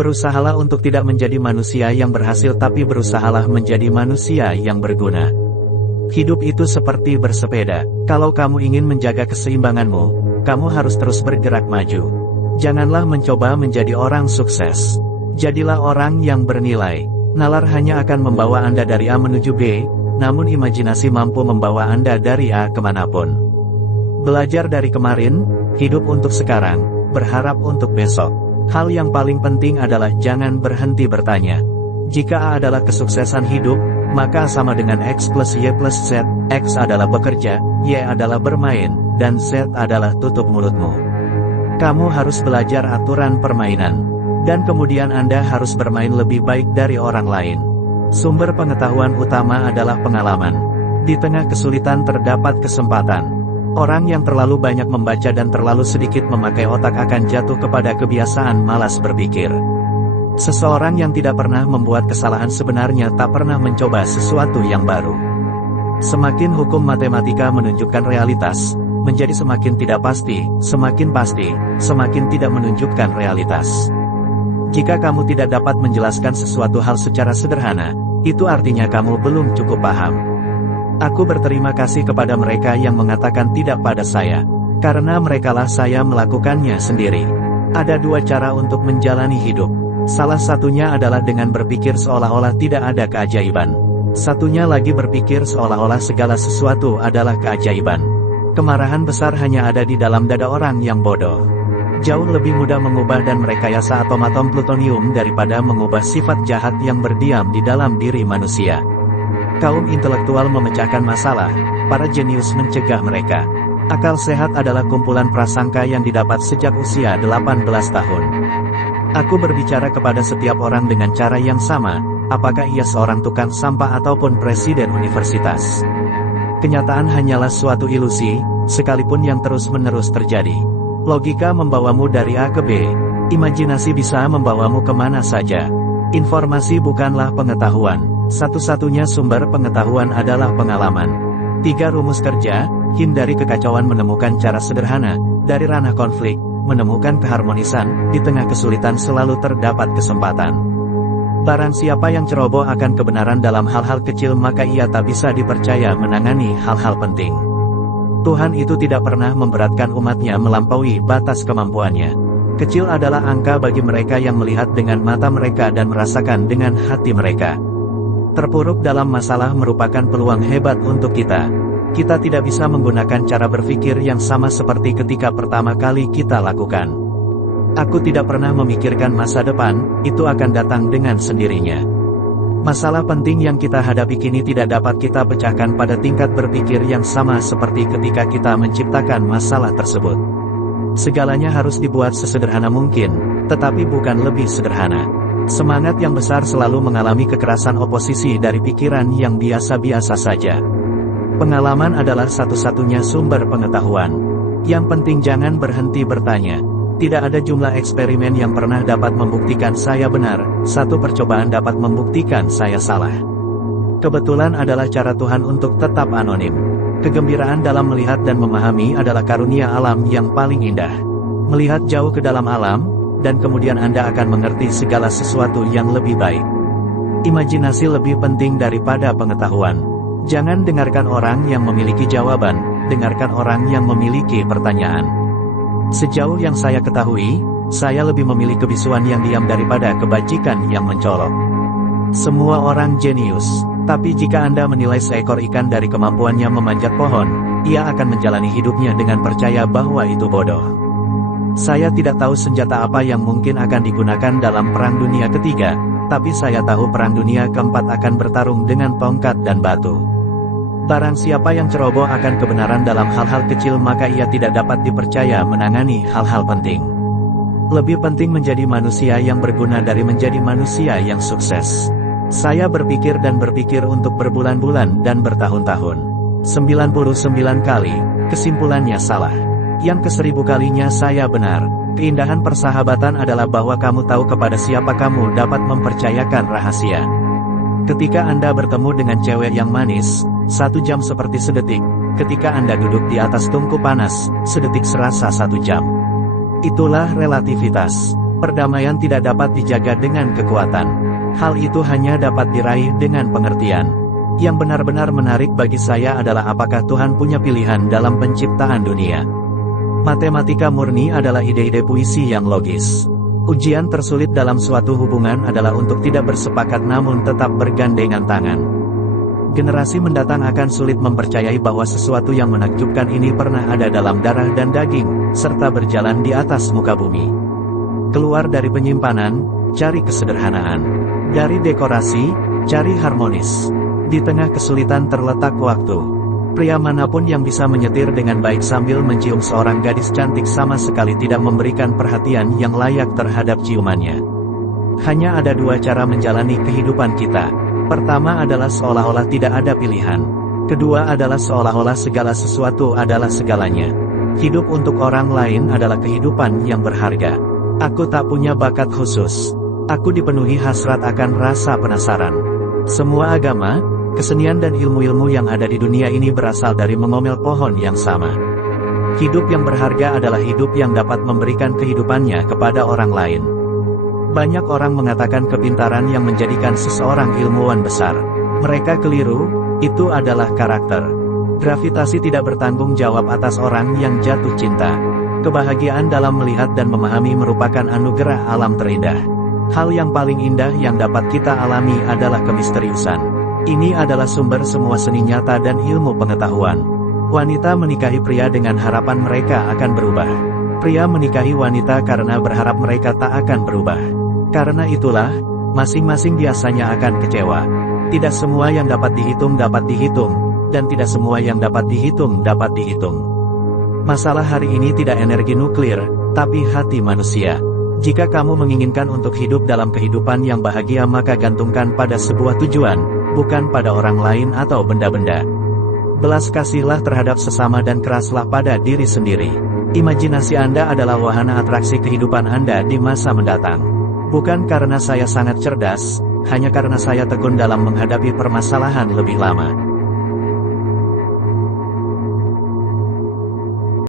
Berusahalah untuk tidak menjadi manusia yang berhasil tapi berusahalah menjadi manusia yang berguna. Hidup itu seperti bersepeda. Kalau kamu ingin menjaga keseimbanganmu, kamu harus terus bergerak maju. Janganlah mencoba menjadi orang sukses. Jadilah orang yang bernilai. Nalar hanya akan membawa Anda dari A menuju B, namun imajinasi mampu membawa Anda dari A kemanapun. Belajar dari kemarin, hidup untuk sekarang, berharap untuk besok. Hal yang paling penting adalah jangan berhenti bertanya. Jika A adalah kesuksesan hidup, maka sama dengan X plus Y plus Z. X adalah bekerja, Y adalah bermain, dan Z adalah tutup mulutmu. Kamu harus belajar aturan permainan. Dan kemudian Anda harus bermain lebih baik dari orang lain. Sumber pengetahuan utama adalah pengalaman. Di tengah kesulitan terdapat kesempatan. Orang yang terlalu banyak membaca dan terlalu sedikit memakai otak akan jatuh kepada kebiasaan malas berpikir. Seseorang yang tidak pernah membuat kesalahan sebenarnya tak pernah mencoba sesuatu yang baru. Semakin hukum matematika menunjukkan realitas, menjadi semakin tidak pasti, semakin tidak menunjukkan realitas. Jika kamu tidak dapat menjelaskan sesuatu hal secara sederhana, itu artinya kamu belum cukup paham. Aku berterima kasih kepada mereka yang mengatakan tidak pada saya, karena merekalah saya melakukannya sendiri. Ada dua cara untuk menjalani hidup. Salah satunya adalah dengan berpikir seolah-olah tidak ada keajaiban. Satunya lagi berpikir seolah-olah segala sesuatu adalah keajaiban. Kemarahan besar hanya ada di dalam dada orang yang bodoh. Jauh lebih mudah mengubah dan merekayasa atom-atom plutonium daripada mengubah sifat jahat yang berdiam di dalam diri manusia. Kaum intelektual memecahkan masalah, para jenius mencegah mereka. Akal sehat adalah kumpulan prasangka yang didapat sejak usia 18 tahun. Aku berbicara kepada setiap orang dengan cara yang sama, apakah ia seorang tukang sampah ataupun presiden universitas. Kenyataan hanyalah suatu ilusi, sekalipun yang terus-menerus terjadi. Logika membawamu dari A ke B, imajinasi bisa membawamu kemana saja. Informasi bukanlah pengetahuan, satu-satunya sumber pengetahuan adalah pengalaman. 3 rumus kerja, hindari kekacauan menemukan cara sederhana, dari ranah konflik, menemukan keharmonisan, di tengah kesulitan selalu terdapat kesempatan. Barang siapa yang ceroboh akan kebenaran dalam hal-hal kecil maka ia tak bisa dipercaya menangani hal-hal penting. Tuhan itu tidak pernah memberatkan umatnya melampaui batas kemampuannya. Kecil adalah angka bagi mereka yang melihat dengan mata mereka dan merasakan dengan hati mereka. Terpuruk dalam masalah merupakan peluang hebat untuk kita. Kita tidak bisa menggunakan cara berpikir yang sama seperti ketika pertama kali kita lakukan. Aku tidak pernah memikirkan masa depan, itu akan datang dengan sendirinya. Masalah penting yang kita hadapi kini tidak dapat kita pecahkan pada tingkat berpikir yang sama seperti ketika kita menciptakan masalah tersebut. Segalanya harus dibuat sesederhana mungkin, tetapi bukan lebih sederhana. Semangat yang besar selalu mengalami kekerasan oposisi dari pikiran yang biasa-biasa saja. Pengalaman adalah satu-satunya sumber pengetahuan. Yang penting jangan berhenti bertanya. Tidak ada jumlah eksperimen yang pernah dapat membuktikan saya benar, satu percobaan dapat membuktikan saya salah. Kebetulan adalah cara Tuhan untuk tetap anonim. Kegembiraan dalam melihat dan memahami adalah karunia alam yang paling indah. Melihat jauh ke dalam alam, dan kemudian Anda akan mengerti segala sesuatu yang lebih baik. Imajinasi lebih penting daripada pengetahuan. Jangan dengarkan orang yang memiliki jawaban, dengarkan orang yang memiliki pertanyaan. Sejauh yang saya ketahui, saya lebih memilih kebisuan yang diam daripada kebajikan yang mencolok. Semua orang jenius, tapi jika Anda menilai seekor ikan dari kemampuannya memanjat pohon, ia akan menjalani hidupnya dengan percaya bahwa itu bodoh. Saya tidak tahu senjata apa yang mungkin akan digunakan dalam Perang Dunia Ketiga, tapi saya tahu Perang Dunia Keempat akan bertarung dengan tongkat dan batu. Barang siapa yang ceroboh akan kebenaran dalam hal-hal kecil maka ia tidak dapat dipercaya menangani hal-hal penting. Lebih penting menjadi manusia yang berguna dari menjadi manusia yang sukses. Saya berpikir dan berpikir untuk berbulan-bulan dan bertahun-tahun. 99 kali, kesimpulannya salah. Yang ke-1000 kalinya saya benar. Keindahan persahabatan adalah bahwa kamu tahu kepada siapa kamu dapat mempercayakan rahasia. Ketika Anda bertemu dengan cewek yang manis, 1 jam seperti sedetik. Ketika Anda duduk di atas tungku panas, sedetik serasa 1 jam. Itulah relativitas. Perdamaian tidak dapat dijaga dengan kekuatan. Hal itu hanya dapat diraih dengan pengertian. Yang benar-benar menarik bagi saya adalah apakah Tuhan punya pilihan dalam penciptaan dunia. Matematika murni adalah ide-ide puisi yang logis. Ujian tersulit dalam suatu hubungan adalah untuk tidak bersepakat namun tetap bergandengan tangan. Generasi mendatang akan sulit mempercayai bahwa sesuatu yang menakjubkan ini pernah ada dalam darah dan daging, serta berjalan di atas muka bumi. Keluar dari penyimpanan, cari kesederhanaan. Dari dekorasi, cari harmonis. Di tengah kesulitan terletak waktu. Pria manapun yang bisa menyetir dengan baik sambil mencium seorang gadis cantik sama sekali tidak memberikan perhatian yang layak terhadap ciumannya. Hanya ada dua cara menjalani kehidupan kita. Pertama adalah seolah-olah tidak ada pilihan. Kedua adalah seolah-olah segala sesuatu adalah segalanya. Hidup untuk orang lain adalah kehidupan yang berharga. Aku tak punya bakat khusus. Aku dipenuhi hasrat akan rasa penasaran. Semua agama, kesenian dan ilmu-ilmu yang ada di dunia ini berasal dari mengomel pohon yang sama. Hidup yang berharga adalah hidup yang dapat memberikan kehidupannya kepada orang lain. Banyak orang mengatakan kepintaran yang menjadikan seseorang ilmuwan besar. Mereka keliru, itu adalah karakter. Gravitasi tidak bertanggung jawab atas orang yang jatuh cinta. Kebahagiaan dalam melihat dan memahami merupakan anugerah alam terindah. Hal yang paling indah yang dapat kita alami adalah kemisteriusan. Ini adalah sumber semua seni nyata dan ilmu pengetahuan. Wanita menikahi pria dengan harapan mereka akan berubah. Pria menikahi wanita karena berharap mereka tak akan berubah. Karena itulah, masing-masing biasanya akan kecewa. Tidak semua yang dapat dihitung, dan tidak semua yang dapat dihitung. Masalah hari ini tidak energi nuklir, tapi hati manusia. Jika kamu menginginkan untuk hidup dalam kehidupan yang bahagia maka gantungkan pada sebuah tujuan, bukan pada orang lain atau benda-benda. Belas kasihlah terhadap sesama dan keraslah pada diri sendiri. Imajinasi Anda adalah wahana atraksi kehidupan Anda di masa mendatang. Bukan karena saya sangat cerdas, hanya karena saya tekun dalam menghadapi permasalahan lebih lama.